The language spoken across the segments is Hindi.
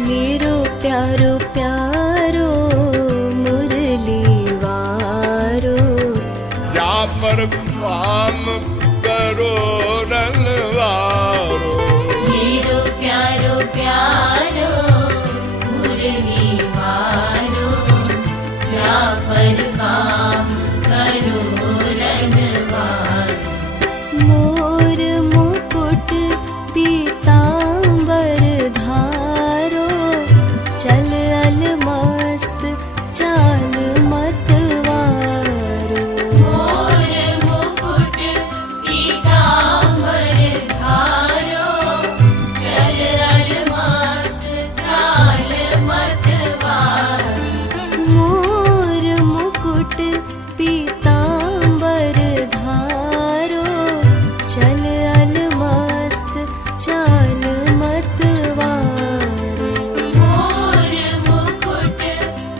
मेरो प्यारो प्यारो मुरली वारो, जा पर काम करो रनवारो। मेरो प्यारो प्यारो मुरली वारो, जा पर काम करो रनवारो। मोर मुकुट पीतांबर धारो, चल अलमस्त चाल मतवारो। मोर मुकुट पीतांबर धारो, चल अलमस्त चाल मतवारो। मोर मुकुट पीतांबर धारो, चल अलमस्त चाल मतवारो। मोर मुकुट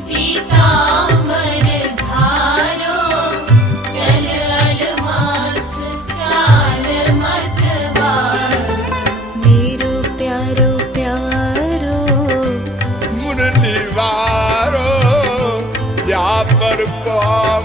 पीतांबर धारो, चल अलमस्त चाल मतवारो। मेरो प्यारो प्यारो मुरली वारो, जा पर काम